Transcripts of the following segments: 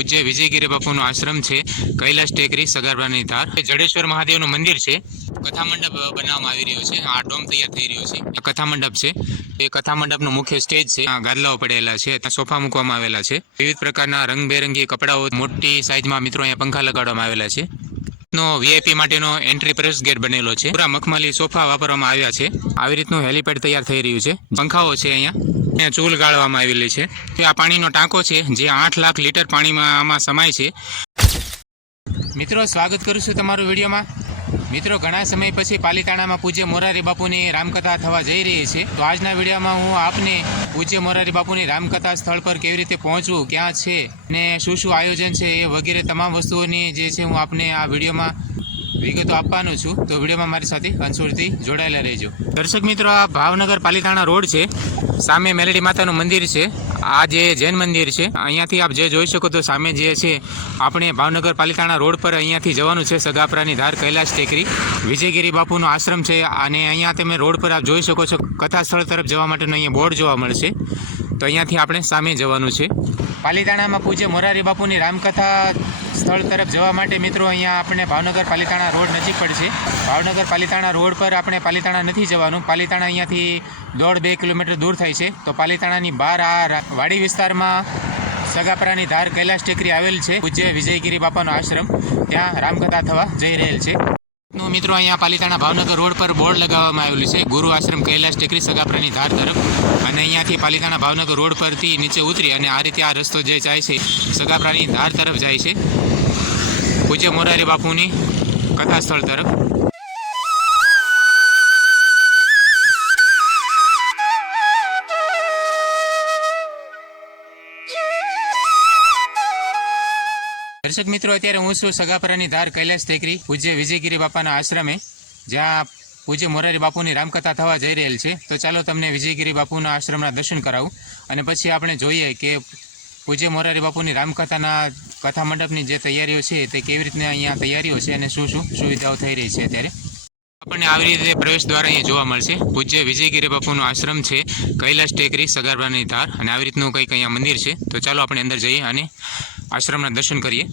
પૂજ્ય વિજયગીરી બાપુનો આશ્રમ છે કૈલાશ ટેકરી સગારવાની ધાર. જડેશ્વર મહાદેવનું મંદિર છે. કથા મંડપ બનાવવામાં આવી રહ્યો છે. આ ડોમ તૈયાર થઈ રહ્યો છે. આ કથા મંડપ છે. એ કથા મંડપનો મુખ્ય સ્ટેજ છે. ગાદલાઓ પડેલા છે, સોફા મૂકવામાં આવેલા છે. વિવિધ પ્રકારના રંગબેરંગી કપડાઓ, મોટી સાઈઝમાં મિત્રો અહીંયા પંખા લગાડવામાં આવેલા છે. નો વીઆઈપી માટેનો એન્ટ્રી પ્રવેશ ગેટ બનેલો છે. પૂરા મખમલી સોફા વાપરવામાં આવ્યા છે. આવી રીતનું હેલીપેડ તૈયાર થઈ રહ્યું છે. પંખાઓ છે અહીંયા ચૂલ ગાળવામાં આવેલી છે. આ પાણીનો ટાંકો છે જે 8 લાખ લીટર પાણીમાં આમાં સમાય છે. મિત્રો, સ્વાગત કરું છું તમારું વિડીયોમાં. મિત્રો, ઘણા સમય પછી પાલીતાણામાં પૂજ્ય મોરારી બાપુની રામકથા થવા જઈ રહી છે. તો આજના વિડીયોમાં હું આપને પૂજ્ય મોરારી બાપુની રામકથા સ્થળ પર કેવી રીતે પહોંચવું, ક્યાં છે ને શું શું આયોજન છે એ વગેરે તમામ વસ્તુઓની જે છે હું આપને આ વિડીયોમાં વિગતો આપવાનો છું. તો વિડીયોમાં મારી સાથે અંત સુધી જોડાયેલા રહેજો. દર્શક મિત્રો, આ ભાવનગર પાલીતાણા રોડ છે. સામે મેલડી માતાનું મંદિર છે. આ જે જૈન મંદિર છે, અહીંયાથી આપ જે જોઈ શકો તો સામે જે છે આપણે ભાવનગર પાલીતાણા રોડ પર અહીંયાથી જવાનું છે સગાપરાની ધાર કૈલાશ ટેકરી. વિજયગીરી બાપુનો આશ્રમ છે અને અહીંયા તમે રોડ પર આપ જોઈ શકો છો કથા સ્થળ તરફ જવા માટેનું અહીંયા બોર્ડ જોવા મળશે. તો અહીંયાથી આપણે સામે જવાનું છે. પાલીતાણામાં પૂજ્ય મોરારી બાપુની રામકથા સ્થળ તરફ જવા માટે મિત્રો અહીંયા આપણે ભાવનગર પાલીતાણા રોડ નજીક પડશે. ભાવનગર પાલીતાણા રોડ પર આપણે પાલીતાણા નથી જવાનું. પાલીતાણા અહીંયાથી 1.5-2 કિલોમીટર દૂર થાય છે. તો પાલીતાણાની બહાર આ વાડી વિસ્તારમાં સગાપરાની ધાર કૈલાશ ટેકરી આવેલ છે. પૂજ્ય વિજયગીરી બાપાનો આશ્રમ, ત્યાં રામકથા થવા જઈ રહેલ છે. મિત્રો, અહીંયા પાલીતાણા ભાવનગર રોડ પર બોર્ડ લગાવવામાં આવેલું છે ગુરુ આશ્રમ કૈલાશ ટેકરી સગાપરાની ધાર તરફ. અને અહીંયાથી પાલીતાણા ભાવનગર રોડ પરથી નીચે ઉતરી અને આ રીતે આ રસ્તો જે જાય છે સગાપરાની ધાર તરફ જાય છે, પૂજ્ય મોરારી બાપુની કથા સ્થળ તરફ. દર્શક મિત્રો, અત્યારે હું છું સગાપરાની ધાર કૈલાશ ટેકરી પૂજ્ય વિજયગીરી બાપાના આશ્રમે, જ્યાં પૂજ્ય મોરારી બાપુની રામકથા થવા જઈ રહેલ છે. તો ચાલો તમને વિજયગીરી બાપુના આશ્રમના દર્શન કરાવું અને પછી આપણે જોઈએ કે પૂજ્ય મોરારી બાપુની રામકથાના કથા મંડપની જે તૈયારીઓ છે તે કેવી રીતના અહીંયા તૈયારીઓ છે અને શું શું સુવિધાઓ થઈ રહી છે. અત્યારે આપણને આવી રીતે પ્રવેશ દ્વાર અહીંયા જોવા મળશે. પૂજ્ય વિજયગીરી બાપુનો આશ્રમ છે કૈલાશ ટેકરી સગારવાની ધાર અને આવી રીતનું કંઈક અહીંયા મંદિર છે. તો ચાલો આપણે અંદર જઈએ અને આશ્રમના દર્શન કરીએ.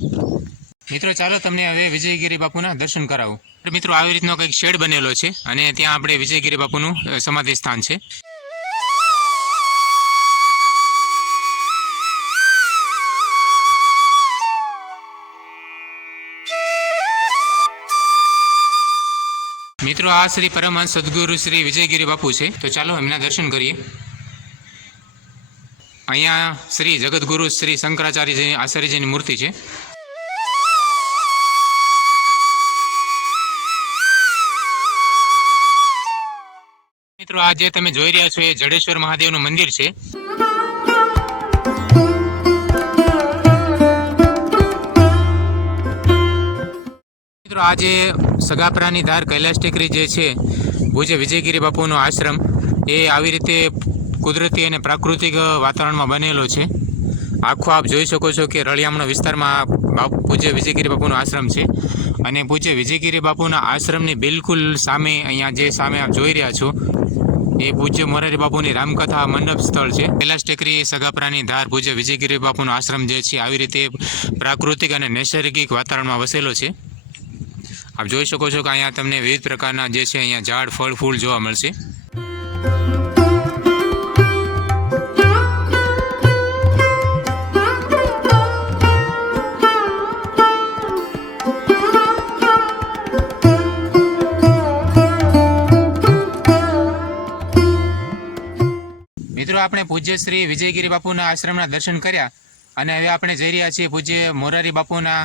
મિત્રો, ચાલો તમને હવે વિજયગીરી બાપુના દર્શન કરાવું. મિત્રો, આવી રીતનો કંઈક શેડ બનેલો છે અને ત્યાં આપણે વિજયગીરી બાપુનું સમાધિ સ્થાન છે. મિત્રો, આ શ્રી પરમહંસ સદગુરુ શ્રી વિજયગીરી બાપુ છે. તો ચાલો એમના દર્શન કરીએ. અહીંયા શ્રી જગતગુરુ શ્રી શંકરાચાર્યજી આચાર્યજીની મૂર્તિ છે. મિત્રો, આ જે તમે જોઈ રહ્યા છો એ જડેશ્વર મહાદેવનું મંદિર છે. મિત્રો, આ જે સગાપરાની ધાર કૈલાશ ટેકરી જે છે પૂજ્ય વિજયગીરી બાપુનો આશ્રમ, એ આવી રીતે કુદરતી અને પ્રાકૃતિક વાતાવરણમાં બનેલો છે. આખો આપ જોઈ શકો છો કે રળિયામણા વિસ્તારમાં પૂજ્ય વિજયગીરી બાપુનો આશ્રમ છે. અને પૂજ્ય વિજયગીરી બાપુના આશ્રમની બિલકુલ સામે અહીંયા જે સામે આપ જોઈ રહ્યા છો એ પૂજ્ય મોરારી બાપુની રામકથા મંડપ સ્થળ છે. કૈલાશ ટેકરી સગાપરાની ધાર પૂજ્ય વિજયગીરી બાપુનો આશ્રમ જે છે આવી રીતે પ્રાકૃતિક અને નૈસર્ગિક વાતાવરણમાં વસેલો છે. આપ જોઈ શકો છો કે અહીંયા તમને વિવિધ પ્રકારના જે છે અહીંયા ઝાડ, ફળ, ફૂલ જોવા મળશે. મિત્રો, આપણે પૂજ્ય શ્રી વિજયગીરી બાપુના આશ્રમના દર્શન કર્યા અને હવે આપણે જઈ રહ્યા છીએ પૂજ્ય મોરારી બાપુના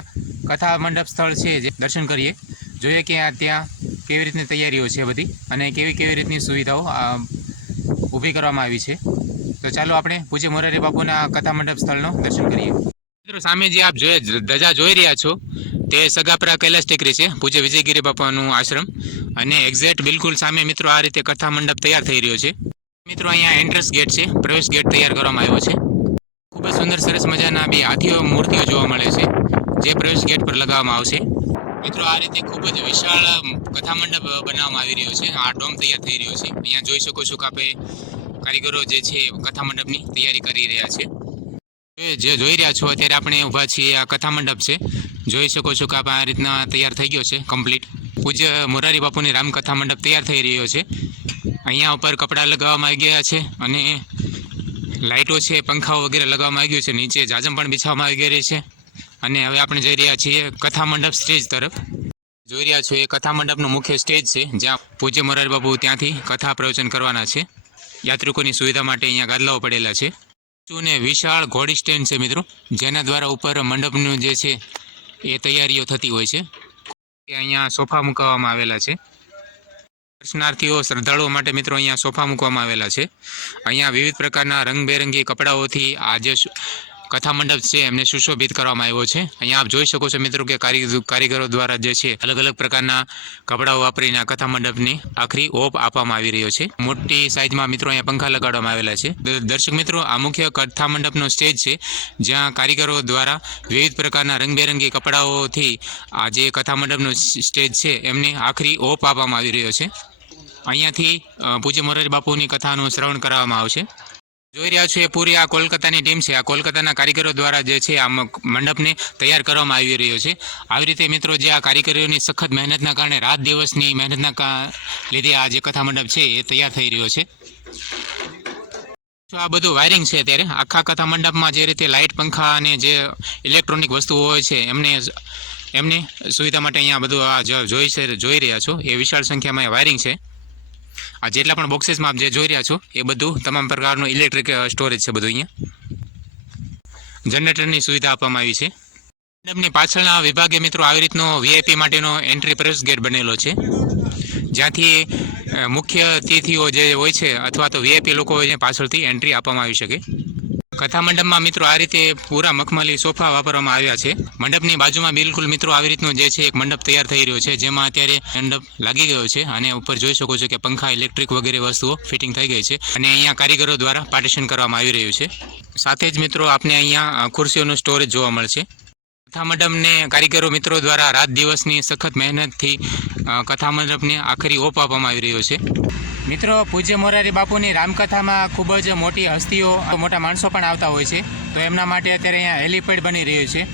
કથા મંડપ સ્થળ છે જે દર્શન કરીએ. જોઈએ કે ત્યાં કેવી રીતની તૈયારીઓ છે બધી અને કેવી રીતની સુવિધાઓ ઊભી કરવામાં આવી છે. તો ચાલો આપણે પૂજ્ય મોરારી બાપુના કથા મંડપ સ્થળનો દર્શન કરીએ. મિત્રો, સામે જે આપ ધજા જોઈ રહ્યા છો તે સગાપરા કૈલાશ ટેકરી છે, પૂજ્ય વિજયગીરી બાપાનું આશ્રમ. અને એક્ઝેક્ટ બિલકુલ સામે મિત્રો આ રીતે કથા મંડપ તૈયાર થઈ રહ્યો છે. મિત્રો, અહીંયા એન્ટ્રન્સ ગેટ છે, પ્રવેશ ગેટ તૈયાર કરવામાં આવ્યો છે. ખૂબ જ સુંદર સરસ મજાના 2 હાથીઓ મૂર્તિઓ જોવા મળે છે જે પ્રવેશ ગેટ પર લગાવવામાં આવશે. મિત્રો, આ રીતે ખૂબ જ વિશાળ કથા મંડપ બનાવવામાં આવી રહ્યો છે. આ ડોમ તૈયાર થઈ રહ્યો છે. અહીંયા જોઈ શકો છો કે આપણે કારીગરો જે છે કથા મંડપની તૈયારી કરી રહ્યા છે. જે જોઈ રહ્યા છો અત્યારે આપણે ઊભા છીએ આ કથા મંડપ છે. જોઈ શકો છો કે આ રીતના તૈયાર થઈ ગયો છે કમ્પ્લીટ. પૂજ્ય મોરારી બાપુની રામકથા મંડપ તૈયાર થઈ રહ્યો છે. અહીંયા ઉપર કપડાં લગાવવામાં આવી ગયા છે અને લાઇટો છે, પંખાઓ વગેરે લગાવવામાં આવી ગયું છે. નીચે જાજમ પણ બિછાવવામાં આવી ગઈ છે. અને હવે આપણે જઈ રહ્યા છીએ કથા મંડપ સ્ટેજ તરફ. જોઈ રહ્યા છો એ કથા મંડપનું મુખ્ય સ્ટેજ છે, જ્યાં પૂજ્ય મોરારી બાપુ ત્યાંથી કથા પ્રવચન કરવાના છે. યાત્રિકોની સુવિધા માટે અહીંયા ગાદલાઓ પડેલા છે. ને વિશાળ ઘોડી સ્ટેન્ડ છે મિત્રો, જેના દ્વારા ઉપર મંડપનું જે છે એ તૈયારીઓ થતી હોય છે. અહીંયા સોફા મૂકવામાં આવેલા છે. દર્શનાર્થીઓ શ્રદ્ધાળુઓ માટે મિત્રો અહીંયા સોફા મૂકવામાં આવેલા છે. અહીંયા વિવિધ પ્રકારના રંગબેરંગી કપડાઓથી આ જે કથા મંડપ છે એમને સુશોભિત કરવામાં આવ્યો છે. અહીંયા આપ જોઈ શકો છો મિત્રો કે કારીગરો દ્વારા જે છે અલગ અલગ પ્રકારના કપડાઓ વાપરીને આ કથા મંડપની આખરી ઓપ આપવામાં આવી રહ્યો છે. મોટી સાઇઝમાં મિત્રો અહીંયા પંખા લગાડવામાં આવેલા છે. દર્શક મિત્રો, આ મુખ્ય કથા મંડપનો સ્ટેજ છે, જ્યાં કારીગરો દ્વારા વિવિધ પ્રકારના રંગબેરંગી કપડાઓથી આ જે કથા મંડપનો સ્ટેજ છે એમને આખરી ઓપ આપવામાં આવી રહ્યો છે. અહીંયાથી પૂજ્ય મોરારી બાપુની કથાનું શ્રવણ કરવામાં આવશે. જોઈ રહ્યા છો એ પૂરી આ કોલકાતાની ટીમ છે. આ કોલકાતાના કારીગરો દ્વારા જે છે આ મંડપને તૈયાર કરવામાં આવી રહ્યો છે. આવી રીતે મિત્રો જે આ કારીગરોની સખત મહેનતના કારણે રાત દિવસની મહેનતના લીધે આ જે કથા મંડપ છે એ તૈયાર થઈ રહ્યો છે. આ બધું વાયરિંગ છે અત્યારે આખા કથા મંડપમાં. જે રીતે લાઇટ, પંખા અને જે ઇલેક્ટ્રોનિક વસ્તુઓ હોય છે એમની સુવિધા માટે અહીંયા બધું આ જોઈ રહ્યા છો એ વિશાળ સંખ્યામાં વાયરિંગ છે. આ જેટલા પણ બોક્સીસમાં આપ જે જોઈ રહ્યા છો એ બધું તમામ પ્રકારનું ઇલેક્ટ્રિક સ્ટોરેજ છે. બધું અહીંયા જનરેટરની સુવિધા આપવામાં આવી છે. મંડપની પાછળના વિભાગે મિત્રો આવી રીતનો વીઆઈપી માટેનો એન્ટ્રી પ્રવેશ ગેટ બનેલો છે, જ્યાંથી મુખ્ય અતિથિઓ જે હોય છે અથવા તો વીઆઈપી લોકો હોય છે પાછળથી એન્ટ્રી આપવામાં આવી શકે. કથા મંડપમાં મિત્રો આ રીતે પૂરા મખમલી સોફા વાપરવામાં આવ્યા છે. મંડપની બાજુમાં બિલકુલ મિત્રો આવી રીતનું જે છે એક મંડપ તૈયાર થઈ રહ્યો છે, જેમાં અત્યારે મંડપ લાગી ગયો છે અને ઉપર જોઈ શકો છો કે પંખા, ઇલેક્ટ્રિક વગેરે વસ્તુઓ ફિટિંગ થઈ ગઈ છે અને અહીંયા કારીગરો દ્વારા પાર્ટીશન કરવામાં આવી રહ્યું છે. સાથે જ મિત્રો આપને અહીંયા ખુરશીઓનું સ્ટોરેજ જોવા મળશે. કથા મંડપને કારીગરો મિત્રો દ્વારા રાત દિવસની સખત મહેનતથી કથા મંડપને આખરી ઓપ આપવામાં આવી રહ્યો છે. મિત્રો, પૂજ્ય મોરારી બાપુની રામકથામાં ખૂબ જ મોટી હસ્તીઓ, મોટા માણસો પણ આવતા હોય છે, તો એમના માટે અત્યારે અહીંયા હેલીપેડ બની રહ્યું છે.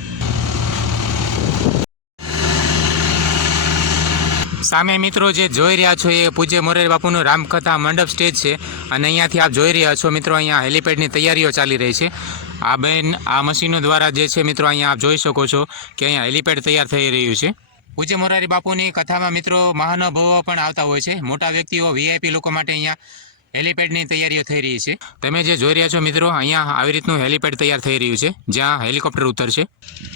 સામે મિત્રો જે જોઈ રહ્યા છો એ પૂજ્ય મોરારી બાપુનું રામકથા મંડપ સ્ટેજ છે અને અહીંયાથી આપ જોઈ રહ્યા છો મિત્રો અહીંયા હેલીપેડની તૈયારીઓ ચાલી રહી છે. આ આ મશીનો દ્વારા જે છે મિત્રો અહીંયા આપ જોઈ શકો છો કે અહીંયા હેલીપેડ તૈયાર થઈ રહ્યું છે. પૂજ્ય મોરારી બાપુની કથામાં મિત્રો મહાનુભાવો પણ આવતા હોય છે, મોટા વ્યક્તિઓ, વીઆઈપી લોકો માટે અહીંયા હેલીપેડની તૈયારીઓ થઈ રહી છે. તમે જે જોઈ રહ્યા છો મિત્રો અહીંયા આવી રીતનું હેલીપેડ તૈયાર થઈ રહ્યું છે, જ્યાં હેલિકોપ્ટર ઉતરશે.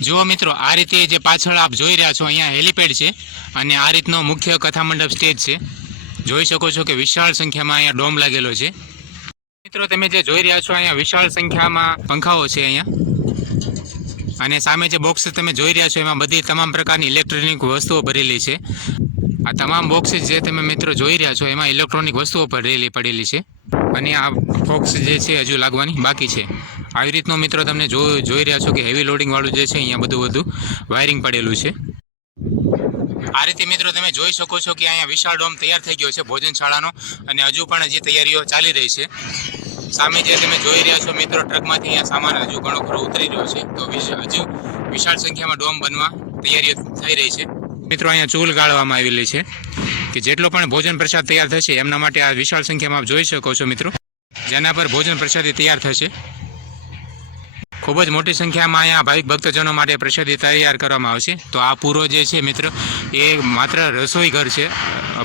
જુઓ મિત્રો, આ રીતે જે પાછળ આપ જોઈ રહ્યા છો અહીંયા હેલીપેડ છે અને આ રીતનો મુખ્ય કથા મંડપ સ્ટેજ છે. જોઈ શકો છો કે વિશાળ સંખ્યામાં અહીંયા ડોમ લાગેલો છે. મિત્રો, તમે જે જોઈ રહ્યા છો અહીંયા વિશાળ સંખ્યામાં પંખાઓ છે અહીંયા, અને સામે જે બોક્સ તમે જોઈ રહ્યા છો એમાં બધી તમામ પ્રકારની ઇલેક્ટ્રોનિક વસ્તુઓ ભરેલી છે. આ તમામ બોક્સીસ જે તમે મિત્રો જોઈ રહ્યા છો એમાં ઇલેક્ટ્રોનિક વસ્તુઓ પડેલી છે અને આ બોક્સ જે છે હજુ લાગવાની બાકી છે. આવી રીતનું મિત્રો તમને જોઈ રહ્યા છો કે હેવી લોડિંગ વાળું જે છે અહીંયા બધું વાયરિંગ પડેલું છે. આ રીતે મિત્રો તમે જોઈ શકો છો કે અહીંયા વિશાળ ડોમ તૈયાર થઈ ગયો છે ભોજનશાળાનો, અને હજુ પણ હજી તૈયારીઓ ચાલી રહી છે. સામે જે તમે જોઈ રહ્યા છો મિત્રો ટ્રકમાંથી અહીંયા સામાન હજુ ઘણો ખરો ઉતરી રહ્યો છે, તો હજુ વિશાળ સંખ્યામાં ડોમ બનવા તૈયારીઓ થઈ રહી છે. મિત્રો અહીંયા ચૂલ ગાળવામાં આવેલી છે કે જેટલો પણ ભોજન પ્રસાદ તૈયાર થશે એમના માટે આ વિશાળ સંખ્યામાં આપ જોઈ શકો છો મિત્રો, જેના પર ભોજન પ્રસાદી તૈયાર થશે. ખૂબ જ મોટી સંખ્યામાં અહીંયા ભાવિક ભક્તજનો માટે પ્રસાદી તૈયાર કરવામાં આવશે. તો આ પૂરો જે છે મિત્ર એ માત્ર રસોઈ ઘર છે,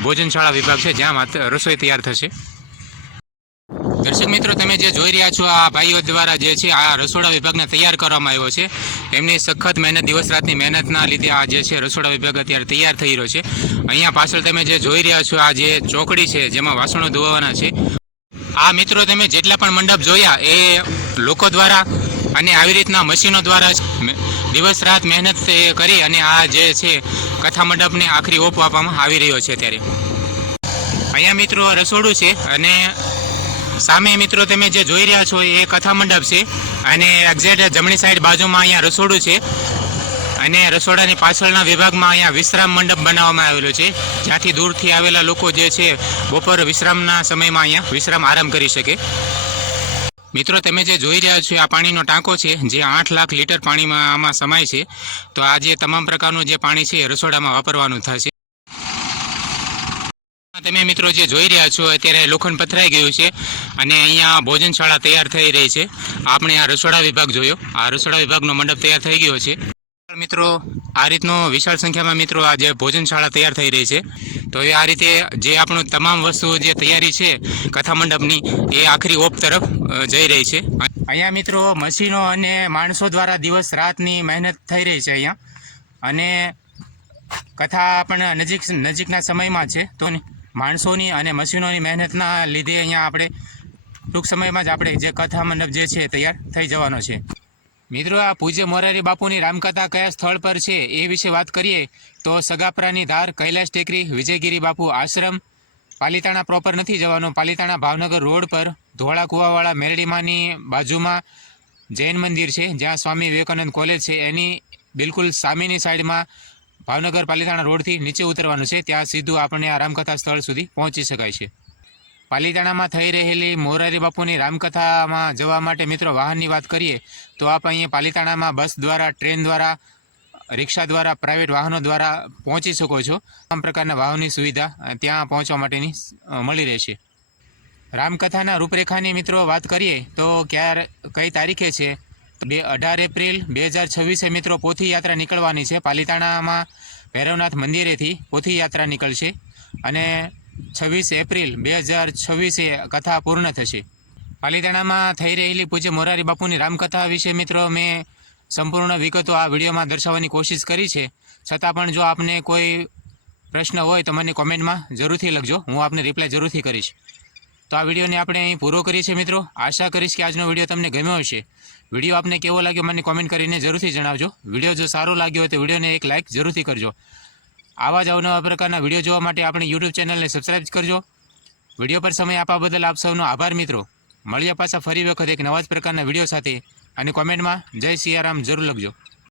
ભોજનશાળા વિભાગ છે, જ્યાં માત્ર રસોઈ તૈયાર થશે. દર્શક મિત્રો, તમે જે જોઈ રહ્યા છો આ ભાઈઓ દ્વારા જે છે આ રસોડા વિભાગને તૈયાર કરવામાં આવ્યો છે. એમની સખત મહેનત, દિવસ રાતની મહેનતના લીધે આ જે છે રસોડા વિભાગ અત્યારે તૈયાર થઈ રહ્યો છે. અહીંયા પાછળ તમે જે જોઈ રહ્યા છો આ જે ચોકડી છે જેમાં વાસણો ધોવાના છે. આ મિત્રો તમે જેટલા પણ મંડપ જોયા એ લોકો દ્વારા અને આવી રીતના મશીનો દ્વારા દિવસ રાત મહેનત કરી અને આ જે છે કથા મંડપને આખરી ઓપ આપવામાં આવી રહ્યો છે. ત્યારે અહીંયા મિત્રો રસોડું છે અને સામે મિત્રો તમે જે જોઈ રહ્યા છો એ કથા મંડપ છે અને એક્ઝેક્ટ જમણી સાઈડ બાજુમાં અહીંયા રસોડું છે અને રસોડાની પાછળના વિભાગમાં અહીંયા વિશ્રામ મંડપ બનાવવામાં આવેલો છે, જ્યાંથી દૂરથી આવેલા લોકો જે છે બપોર વિશ્રામના સમયમાં અહીંયા વિશ્રામ આરામ કરી શકે. મિત્રો તમે જે જોઈ રહ્યા છો આ પાણીનો ટાંકો છે, જે 8 લાખ લીટર પાણીમાં આમાં સમાય છે. તો આ જે તમામ પ્રકારનું જે પાણી છે એ રસોડામાં વાપરવાનું થશે. તમે મિત્રો જે જોઈ રહ્યા છો અત્યારે લોખંડ પથરાઈ ગયું છે અને અહીંયા ભોજનશાળા તૈયાર થઈ રહી છે. આપણે આ રસોડા વિભાગ જોયો, આ રસોડા વિભાગનો મંડપ તૈયાર થઈ ગયો છે. મિત્રો આ રીતનો વિશાળ સંખ્યામાં મિત્રો આ જે ભોજનશાળા તૈયાર થઈ રહી છે. તો એ આ રીતે જે આપણું તમામ વસ્તુ જે તૈયારી છે કથા મંડપની એ આખરી ઓપ તરફ જઈ રહી છે. અહીંયા મિત્રો મશીનો અને માણસો દ્વારા દિવસ રાતની મહેનત થઈ રહી છે અહીંયા. અને કથા પણ નજીકના સમયમાં છે, તો માણસોની અને મશીનોની મહેનતના લીધે અહીંયા આપણે ટૂંક સમયમાં જ આપણે જે કથા મંડપ જે છે તૈયાર થઈ જવાનો છે. મિત્રો આ પૂજ્ય મોરારી બાપુની રામકથા કયા સ્થળ પર છે એ વિશે વાત કરીએ તો સગાપરાની ધાર, કૈલાશ ટેકરી, વિજયગીરી બાપુ આશ્રમ, પાલીતાણા પ્રોપર નથી જવાનું. પાલીતાણા ભાવનગર રોડ પર ધોળા કુવાવાળા મેરડીમાની બાજુમાં જૈન મંદિર છે, જ્યાં સ્વામી વિવેકાનંદ કોલેજ છે એની બિલકુલ સામેની સાઈડમાં ભાવનગર પાલીતાણા રોડથી નીચે ઉતરવાનું છે. ત્યાં સીધું આપણને આ રામકથા સ્થળ સુધી પહોંચી શકાય છે. પાલીતાણામાં થઈ રહેલી મોરારી બાપુની રામકથામાં જવા માટે મિત્રો વાહનની વાત કરીએ તો આપ અહીંયા પાલીતાણામાં બસ દ્વારા, ટ્રેન દ્વારા, રિક્ષા દ્વારા, પ્રાઇવેટ વાહનો દ્વારા પહોંચી શકો છો. તમામ પ્રકારના વાહનની સુવિધા ત્યાં પહોંચવા માટેની મળી રહેશે. રામકથાના રૂપરેખાની મિત્રો વાત કરીએ તો કઈ તારીખે છે? 18 એપ્રિલ 2026 મિત્રો પોથી યાત્રા નીકળવાની છે. પાલીતાણામાં ભૈરવનાથ મંદિરેથી પોથી યાત્રા નીકળશે અને 26 એપ્રિલ 2026 કથા પૂર્ણ થશે. પાલીતાણામાં થઈ રહેલી પૂજ્ય મોરારી બાપુની રામકથા વિશે મિત્રો મેં સંપૂર્ણ વિગતો આ વિડીયોમાં દર્શાવવાની કોશિશ કરી છે. છતાં પણ જો આપને કોઈ પ્રશ્ન હોય તો મને કોમેન્ટમાં જરૂરથી લખજો, હું આપને રિપ્લાય જરૂરથી કરીશ. તો આ વિડીયોને આપણે અહીં પૂરો કરીએ છીએ મિત્રો. આશા કરીશ કે આજનો વિડીયો તમને ગમ્યો હશે. વિડીયો આપને કેવો લાગ્યો મને કોમેન્ટ કરીને જરૂરથી જણાવજો. વિડીયો જો સારો લાગ્યો હોય તો વિડીયોને એક લાઇક જરૂરથી કરજો. આવા જ અવનવા પ્રકારના વિડીયો જોવા માટે આપણી યુટ્યુબ ચેનલને સબસ્ક્રાઇબ કરજો. વિડીયો પર સમય આપવા બદલ આપ સૌનો આભાર મિત્રો. મળ્યા પાછા ફરી વખત એક નવા જ પ્રકારના વિડીયો સાથે, અને કોમેન્ટમાં જય સિયારામ જરૂર લખજો.